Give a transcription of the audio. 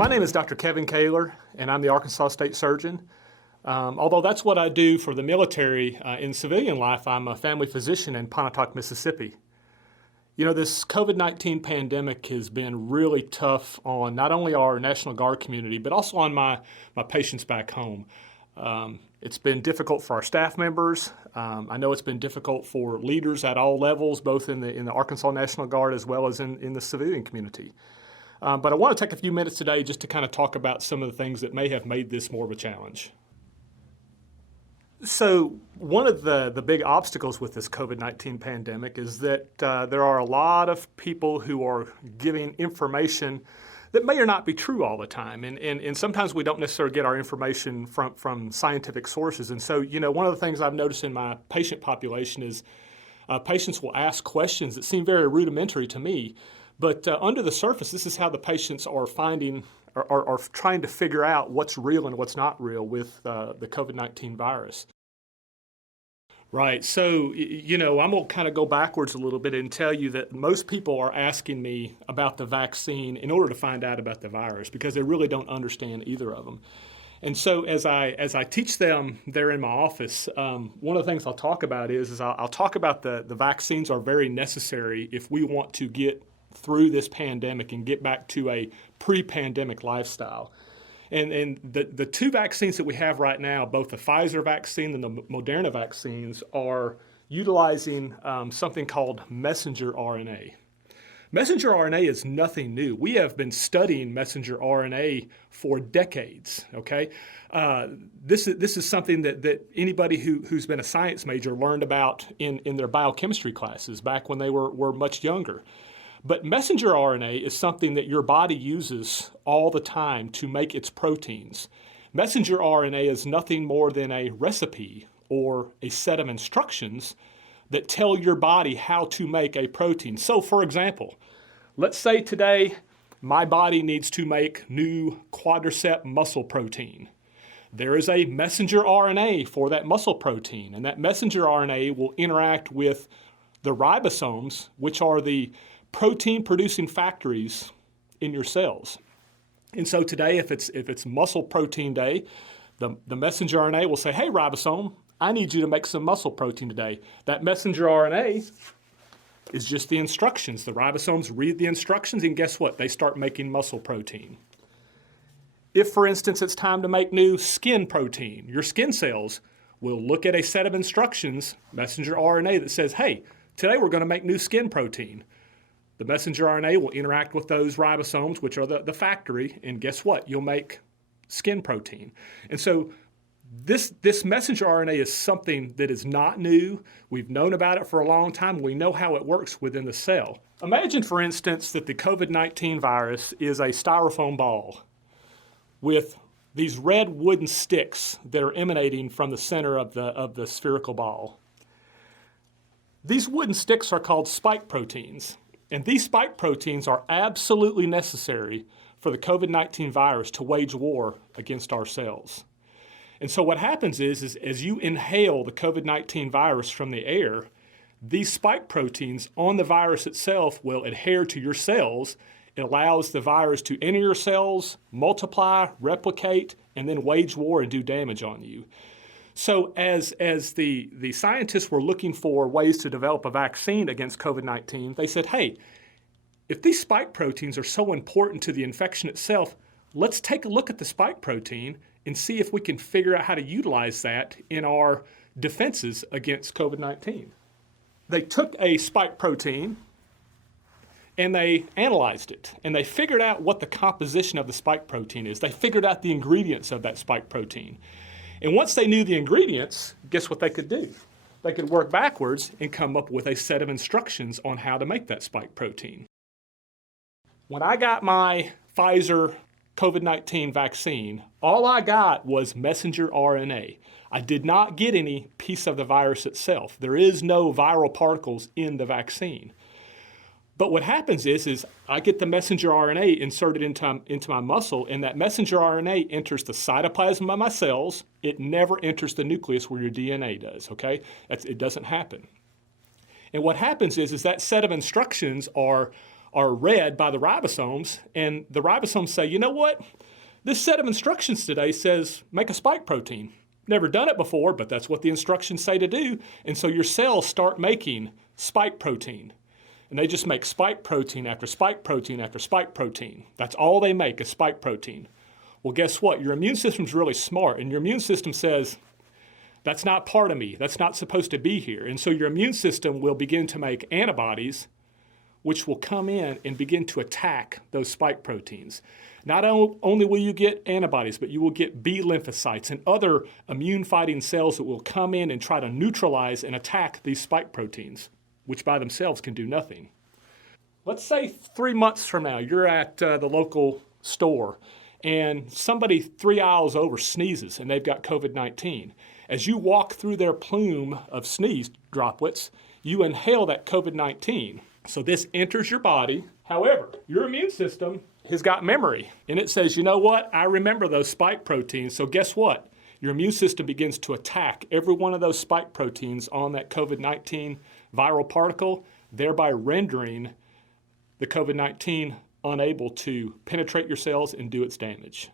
My name is Dr. Kevin Koehler, and I'm the Arkansas State Surgeon. Although that's what I do for the military, in civilian life, I'm a family physician in Pontotoc, Mississippi. You know, this COVID-19 pandemic has been really tough on not only our National Guard community, but also on my patients back home. It's been difficult for our staff members. I know it's been difficult for leaders at all levels, both in the Arkansas National Guard as well as in the civilian community. But I want to take a few minutes today just to kind of talk about some of the things that may have made this more of a challenge. So one of the big obstacles with this COVID-19 pandemic is that there are a lot of people who are giving information that may or not be true all the time. And sometimes we don't necessarily get our information from scientific sources. And so, you know, one of the things I've noticed in my patient population is patients will ask questions that seem very rudimentary to me. But under the surface, this is how the patients are finding are trying to figure out what's real and what's not real with the COVID-19 virus. Right. So, you know, I'm going to kind of go backwards a little bit and tell you that most people are asking me about the vaccine in order to find out about the virus because they really don't understand either of them. And so as I teach them there in my office, one of the things I'll talk about is I'll talk about the vaccines are very necessary if we want to get through this pandemic and get back to a pre-pandemic lifestyle. And the two vaccines that we have right now, both the Pfizer vaccine and the Moderna vaccines, are utilizing something called messenger RNA. Messenger RNA is nothing new. We have been studying messenger RNA for decades, okay? This is something that anybody who's been a science major learned about in their biochemistry classes back when they were much younger. But messenger RNA is something that your body uses all the time to make its proteins. Messenger RNA is nothing more than a recipe or a set of instructions that tell your body how to make a protein. So for example, let's say today my body needs to make new quadricep muscle protein. There is a messenger RNA for that muscle protein, and that messenger RNA will interact with the ribosomes, which are the protein-producing factories in your cells. And so today, if it's muscle protein day, the messenger RNA will say, hey, ribosome, I need you to make some muscle protein today. That messenger RNA is just the instructions. The ribosomes read the instructions, and guess what? They start making muscle protein. If, for instance, it's time to make new skin protein, your skin cells will look at a set of instructions, messenger RNA, that says, hey, today we're going to make new skin protein. The messenger RNA will interact with those ribosomes, which are the factory, and guess what? You'll make skin protein. And so this messenger RNA is something that is not new. We've known about it for a long time. We know how it works within the cell. Imagine, for instance, that the COVID-19 virus is a styrofoam ball with these red wooden sticks that are emanating from the center of the spherical ball. These wooden sticks are called spike proteins. And these spike proteins are absolutely necessary for the COVID-19 virus to wage war against our cells. And so what happens is as you inhale the COVID-19 virus from the air, these spike proteins on the virus itself will adhere to your cells. It allows the virus to enter your cells, multiply, replicate, and then wage war and do damage on you. So as the scientists were looking for ways to develop a vaccine against COVID-19, they said, hey, if these spike proteins are so important to the infection itself, let's take a look at the spike protein and see if we can figure out how to utilize that in our defenses against COVID-19. They took a spike protein and they analyzed it, and they figured out what the composition of the spike protein is. They figured out the ingredients of that spike protein. And once they knew the ingredients, guess what they could do? They could work backwards and come up with a set of instructions on how to make that spike protein. When I got my Pfizer COVID-19 vaccine, all I got was messenger RNA. I did not get any piece of the virus itself. There is no viral particles in the vaccine. But what happens is I get the messenger RNA inserted into my muscle, and that messenger RNA enters the cytoplasm of my cells. It never enters the nucleus where your DNA does, okay? It doesn't happen. And what happens is that set of instructions are are read by the ribosomes, and the ribosomes say, you know what? This set of instructions today says make a spike protein. Never done it before, but that's what the instructions say to do. And so your cells start making spike protein. And they just make spike protein after spike protein after spike protein. That's all they make is spike protein. Well, guess what? Your immune system's really smart, and your immune system says, that's not part of me. That's not supposed to be here. And so your immune system will begin to make antibodies, which will come in and begin to attack those spike proteins. Not only will you get antibodies, but you will get B lymphocytes and other immune-fighting cells that will come in and try to neutralize and attack these spike proteins, which by themselves can do nothing. Let's say 3 months from now, you're at the local store, and somebody 3 aisles over sneezes, and they've got COVID-19. As you walk through their plume of sneeze droplets, you inhale that COVID-19. So this enters your body. However, your immune system has got memory, and it says, you know what? I remember those spike proteins. So guess what? Your immune system begins to attack every one of those spike proteins on that COVID-19 viral particle, thereby rendering the COVID-19 unable to penetrate your cells and do its damage.